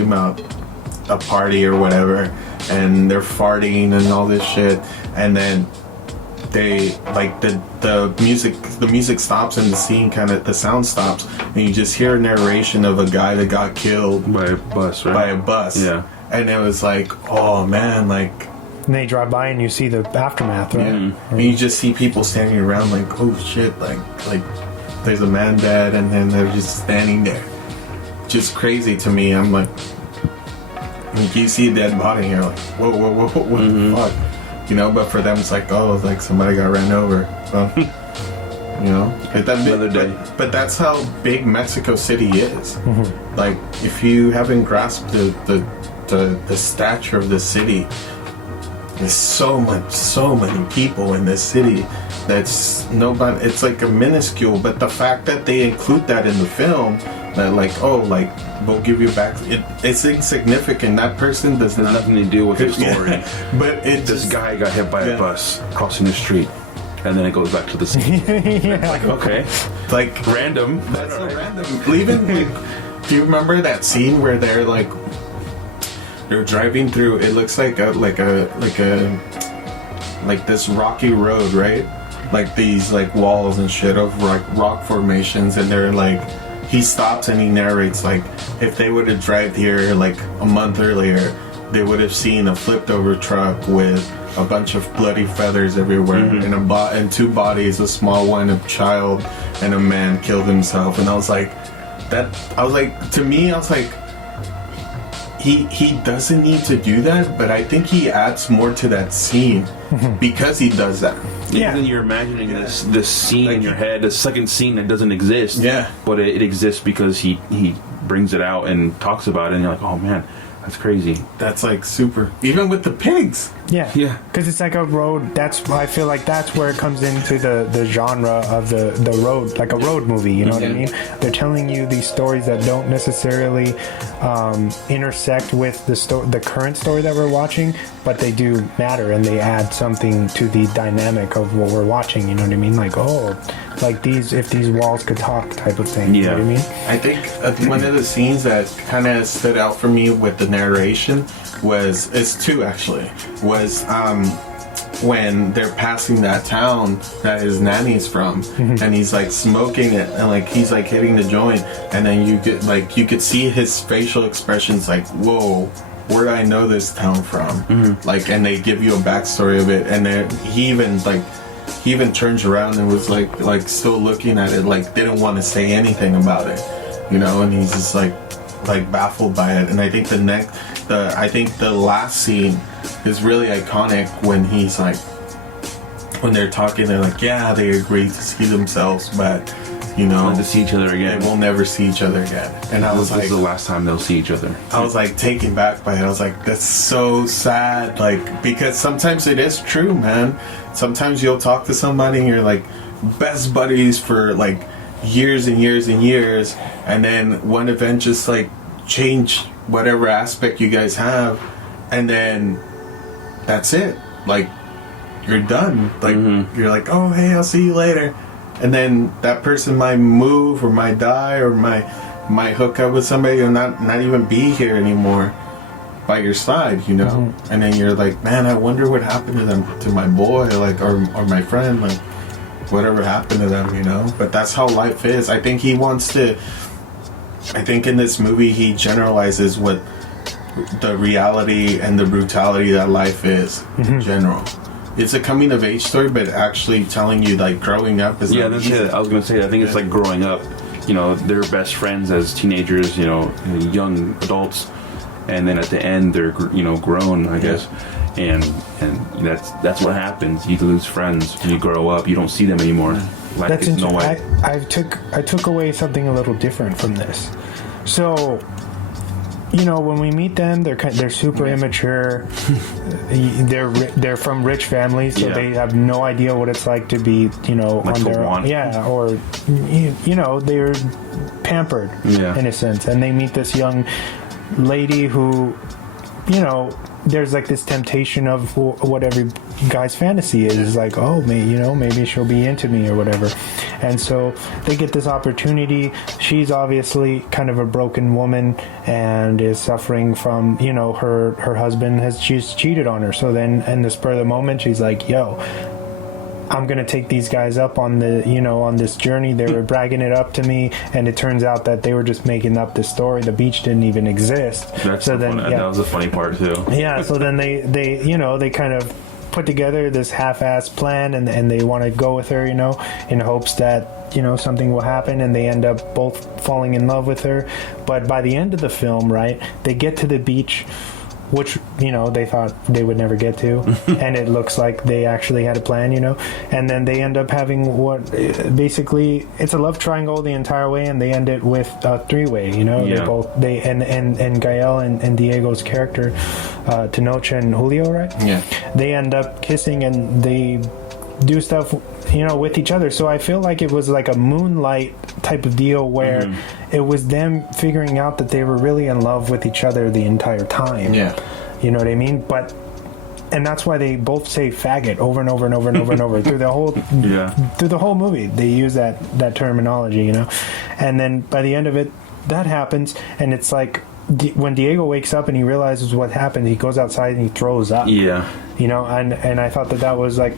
talking about a party or whatever, and they're farting and all this shit, and then they like the music stops and the sound stops, and you just hear a narration of a guy that got killed by a bus, right? By a bus. Yeah. And it was like, oh man, like. And they drive by and you see the aftermath, right? Yeah. And you just see people standing around like, oh shit, like there's a man dead, and then they're just standing there. Just crazy to me. I'm like, you see a dead body and you're like, whoa, what the fuck? You know, but for them it's like, oh, it's like somebody got ran over. So, you know, but that's how big Mexico City is. Like, if you haven't grasped the stature of the city, there's so many people in this city that's nobody. It's like a minuscule, but the fact that they include that in the film, that like, oh, like we'll give you back. It's insignificant. That person does not nothing to do with the story. But this guy got hit by a bus crossing the street, and then it goes back to the scene. Like, okay, like random. That's so random. Even like, do you remember that scene where they're driving through? It looks like this rocky road, right? Like these like walls and shit of like rock formations, and they're like, he stops and he narrates like, if they would have driven here like a month earlier, they would have seen a flipped over truck with a bunch of bloody feathers everywhere, and two bodies, a small one, a child, and a man killed himself. And I was like, to me, I was like, he doesn't need to do that, but I think he adds more to that scene because he does that. Yeah, then you're imagining this scene like in your head, a second scene that doesn't exist. Yeah, but it exists because he brings it out and talks about it, and you're like, oh man, that's crazy. That's like super. Even with the pigs. Yeah, because it's like a road. I feel like that's where it comes into the genre of the road, like a road movie. You know what I mean? They're telling you these stories that don't necessarily intersect with the current story that we're watching, but they do matter, and they add something to the dynamic of what we're watching. You know what I mean? Like, oh, like if these walls could talk, type of thing. You know what I mean? I think one of the scenes that kind of stood out for me with the narration it's two actually, was when they're passing that town that his nanny's from, and he's like smoking it, and like he's like hitting the joint, and then you could see his facial expressions like, whoa, where do I know this town from? Like, and they give you a backstory of it, and then he even turns around and was like still looking at it, like didn't want to say anything about it, you know, and he's just like baffled by it. And I think the last scene is really iconic when he's like, when they're talking, they're like, yeah, they agree to see themselves, but you know, to see each other again, they will never see each other again. And I was like, this is the last time they'll see each other. I was like taken back by it. I was like, that's so sad, like, because sometimes it is true, man. Sometimes you'll talk to somebody and you're like best buddies for like years and years and years, and then one event just like change whatever aspect you guys have, and then that's it. Like, you're done. Like, you're like, oh hey, I'll see you later, and then that person might move or might die or might hook up with somebody and not even be here anymore by your side, you know. And then you're like, man, I wonder what happened to them, to my boy, like, or my friend, like, whatever happened to them, you know. But that's how life is. I think in this movie he generalizes what the reality and the brutality that life is in general. It's a coming of age story, but actually telling you like growing up is I was gonna say, I think it's like growing up, you know, they're best friends as teenagers, you know, young adults, and then at the end they're, you know, grown, I guess. And that's what happens. You lose friends when you grow up. You don't see them anymore. Like, that's no way. I took away something a little different from this. So, you know, when we meet them, they're super immature. They're from rich families, so they have no idea what it's like to be, you know, like on their own. Yeah, or you know, they're pampered in a sense, and they meet this young lady who, you know, there's like this temptation of what every guy's fantasy is like, oh, maybe she'll be into me or whatever. And so they get this opportunity. She's obviously kind of a broken woman and is suffering from, you know, her husband has just cheated on her. So then in the spur of the moment, she's like, yo, I'm going to take these guys up on the, you know, on this journey. They were bragging it up to me, and it turns out that they were just making up this story. The beach didn't even exist. That was the funny part too. Yeah, so then they you know, they kind of put together this half-assed plan, and they want to go with her, you know, in hopes that, you know, something will happen, and they end up both falling in love with her. But by the end of the film, right, they get to the beach, which, you know, they thought they would never get to, and it looks like they actually had a plan, you know, and then they end up having what basically it's a love triangle the entire way, and they end it with a three-way, you know. They and Gael and Diego's character, Tenoch and Julio, right? Yeah, they end up kissing, and they do stuff, you know, with each other. So I feel like it was like a Moonlight type of deal where it was them figuring out that they were really in love with each other the entire time. Yeah, you know what I mean? And that's why they both say faggot over and over and over and over and over through the whole movie. They use that terminology, you know. And then by the end of it, that happens, and it's like when Diego wakes up and he realizes what happened, he goes outside and he throws up. Yeah, you know, and I thought that was like,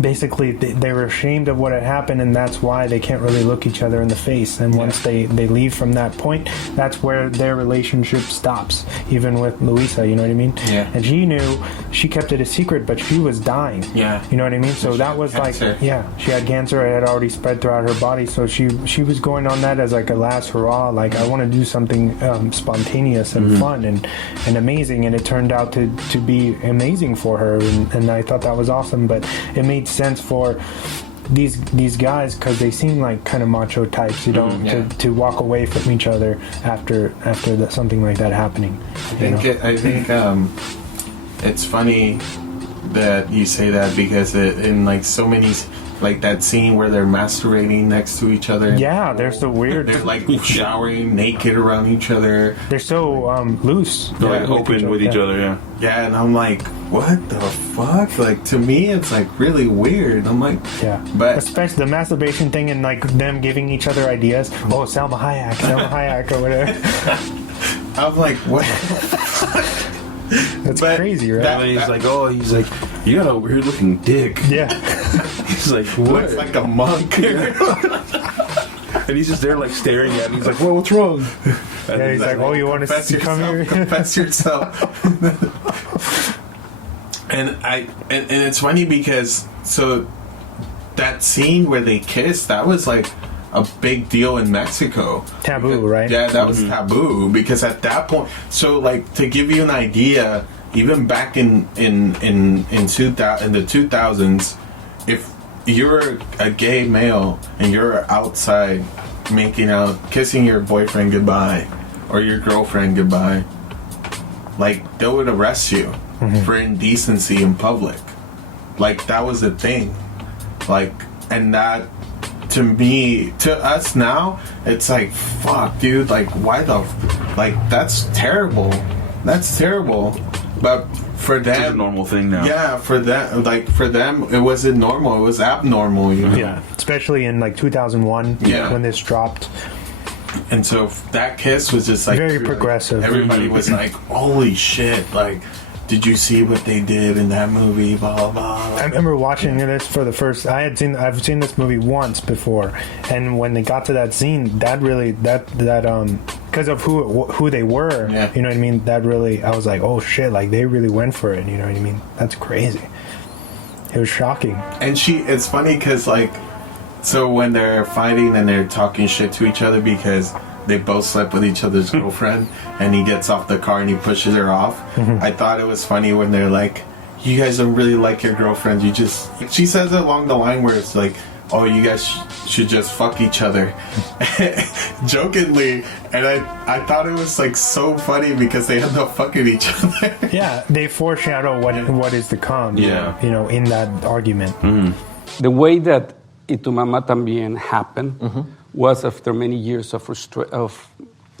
basically they were ashamed of what had happened, and that's why they can't really look each other in the face. And once they leave from that point, that's where their relationship stops, even with Luisa, you know what I mean? Yeah. And she knew, she kept it a secret, but she was dying. Yeah. You know what I mean? So that was cancer. she had cancer. It had already spread throughout her body, so she was going on that as like a last hurrah, like I want to do something spontaneous and fun and amazing, and it turned out to be amazing for her, and I thought that was awesome. But it made sense for these guys, because they seem like kind of macho types, you know, to walk away from each other after something like that happening. I think it's funny that you say that, because in like so many, like that scene where they're masturbating next to each other. Yeah, they're so weird. They're like showering naked around each other. They're so loose. They're like open with each other. Yeah. Yeah, and I'm like, what the fuck? Like, to me, it's like really weird. I'm like, yeah. But especially the masturbation thing, and like them giving each other ideas. Oh, Salma Hayek or whatever. I'm like, what? That's crazy, right? He's like, you got a weird looking dick. Yeah. He's like, what? Looks like a monk. And he's just there like staring at me. He's like, what's wrong? And he's like, oh, you want to come here? Confess yourself. And it's funny because so that scene where they kiss, that was like a big deal in Mexico. Taboo, right? Yeah, that was taboo, because at that point, so like to give you an idea, even back in the 2000s, if you're a gay male and you're outside making out, kissing your boyfriend goodbye or your girlfriend goodbye, like they would arrest you for indecency in public. Like that was a thing. Like, and that, to me, to us now, it's like, fuck, dude, like, why the, like, that's terrible. That's terrible. But for them, it's a normal thing now. Yeah, for them, it wasn't normal. It was abnormal, you know? Yeah, especially in like 2001 when this dropped. And so that kiss was just like very progressive. Like, everybody was like, holy shit, like, did you see what they did in that movie? Blah blah blah. I remember watching this for the first. I've seen this movie once before, and when they got to that scene, that really because of who they were, you know what I mean. That really, I was like, oh shit, like they really went for it. You know what I mean? That's crazy. It was shocking. And it's funny because like, so when they're fighting and they're talking shit to each other because they both slept with each other's girlfriend, and he gets off the car and he pushes her off. I thought it was funny when they're like, you guys don't really like your girlfriend, you just, she says it along the line where it's like, oh, you guys should just fuck each other. Jokingly. And I thought it was like so funny because they end up fucking each other. Yeah, they foreshadow what is to come, you know, in that argument. The way that Tu Mama Tambien happened was after many years of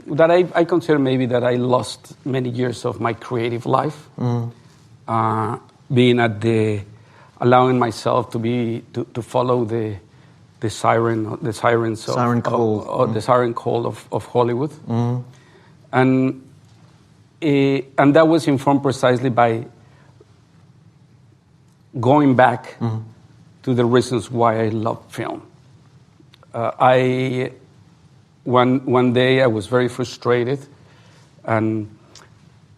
that I consider maybe that I lost many years of my creative life, being allowing myself to follow the the sirens Siren call. the siren call of Hollywood, and that was informed precisely by going back to the reasons why I love film. One day I was very frustrated, and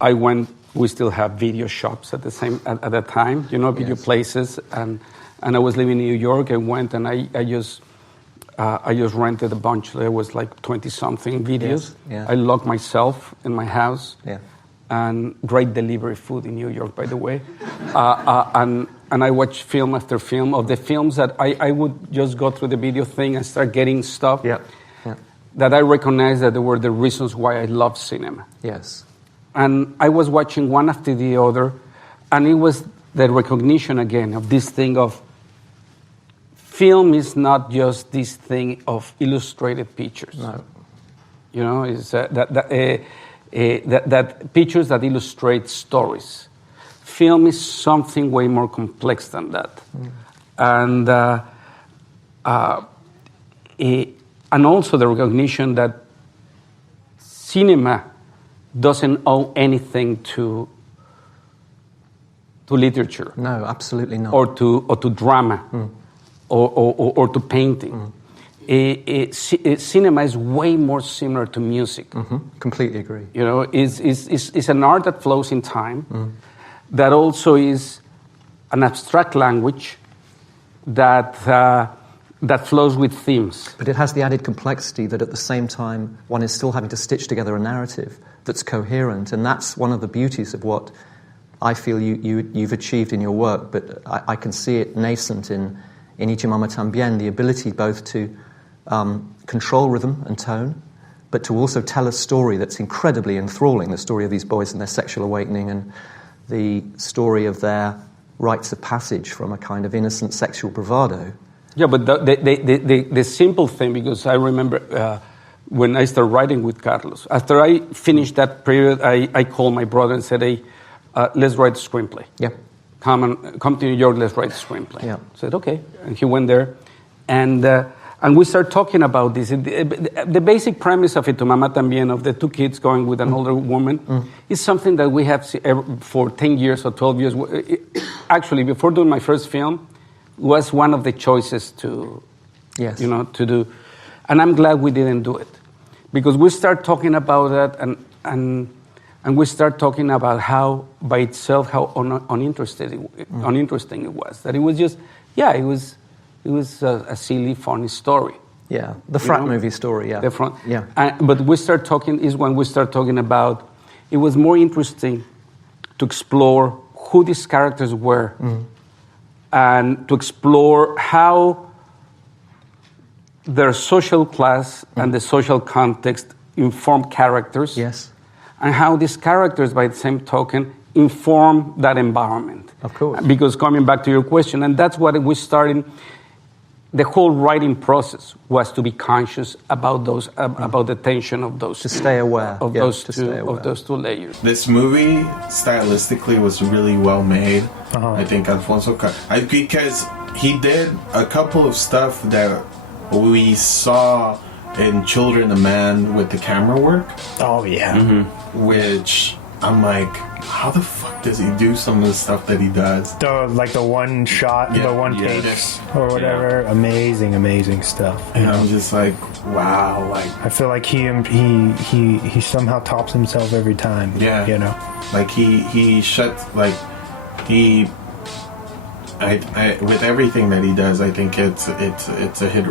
I went. We still have video shops at that time, video places, and I was living in New York. I went and I just rented a bunch. There was like 20-something videos. Yeah. I locked myself in my house. Yeah. And great delivery food in New York, by the way. And I watched film after film of the films that I would just go through the video thing and start getting stuff that I recognized that they were the reasons why I love cinema. Yes. And I was watching one after the other, and it was the recognition again of this thing of film is not just this thing of illustrated pictures. No. It's that pictures that illustrate stories. Film is something way more complex than that. And also the recognition that cinema doesn't owe anything to literature. No, absolutely not. Or to drama, or to painting. Cinema is way more similar to music. Completely agree. It's an art that flows in time, that also is an abstract language that flows with themes. But it has the added complexity that at the same time one is still having to stitch together a narrative that's coherent, and that's one of the beauties of what I feel you've achieved in your work. But I can see it nascent in Tu Mama Tambien, the ability both to control rhythm and tone, but to also tell a story that's incredibly enthralling, the story of these boys and their sexual awakening, and the story of their rites of passage from a kind of innocent sexual bravado. Yeah, but the simple thing, because I remember when I started writing with Carlos, after I finished that period, I called my brother and said, hey, let's write a screenplay. Yeah. Come to New York, let's write a screenplay. Yeah. I said, okay. And he went there, and we started talking about this. The basic premise of Tu Mama Tambien, of the two kids going with an older woman, is something that we have for 10 years or 12 years. Actually, before doing my first film, was one of the choices to do. And I'm glad we didn't do it. Because we start talking about that, and we start talking about how, by itself, how uninteresting it was. That it was just, it was a silly, funny story. Yeah, the frat movie story, yeah. But when we start talking about, it was more interesting to explore who these characters were, and to explore how their social class and the social context inform characters. Yes. And how these characters, by the same token, inform that environment. Of course. Because coming back to your question, and that's what we started. The whole writing process was to be conscious about those, about the tension of those. To stay aware of those two layers. This movie stylistically was really well made. I think Alfonso Cuarón, because he did a couple of stuff that we saw in Children of Man with the camera work. Oh yeah. Which I'm like, how the fuck does he do some of the stuff that he does? The one shot, the one take or whatever. Yeah. Amazing stuff. And I'm just like, wow, like I feel like he somehow tops himself every time. Yeah. Like he shuts, like he I with everything that he does, I think it's a hit.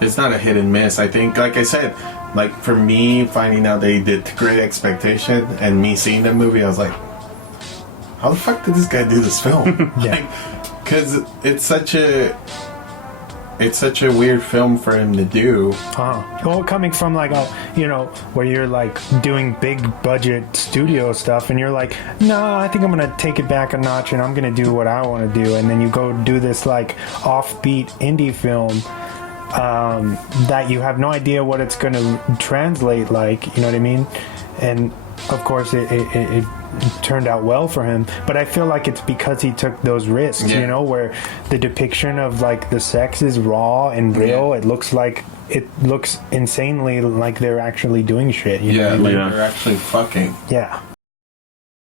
It's not a hit and miss. I think, like I said, like for me, finding out they did Great Expectation and me seeing the movie, I was like, how the fuck did this guy do this film? Because it's such a weird film for him to do. Well, coming from like where you're like doing big budget studio stuff, and you're like, no, I think I'm gonna take it back a notch, and I'm gonna do what I want to do, and then you go do this like offbeat indie film. That you have no idea what it's going to translate like, you know what I mean? And of course, it turned out well for him. But I feel like it's because he took those risks, Yeah. you know, where the depiction of like the sex is raw and real. Yeah. It looks insanely like they're actually doing shit. You know? Like Yeah. they're actually fucking. Yeah.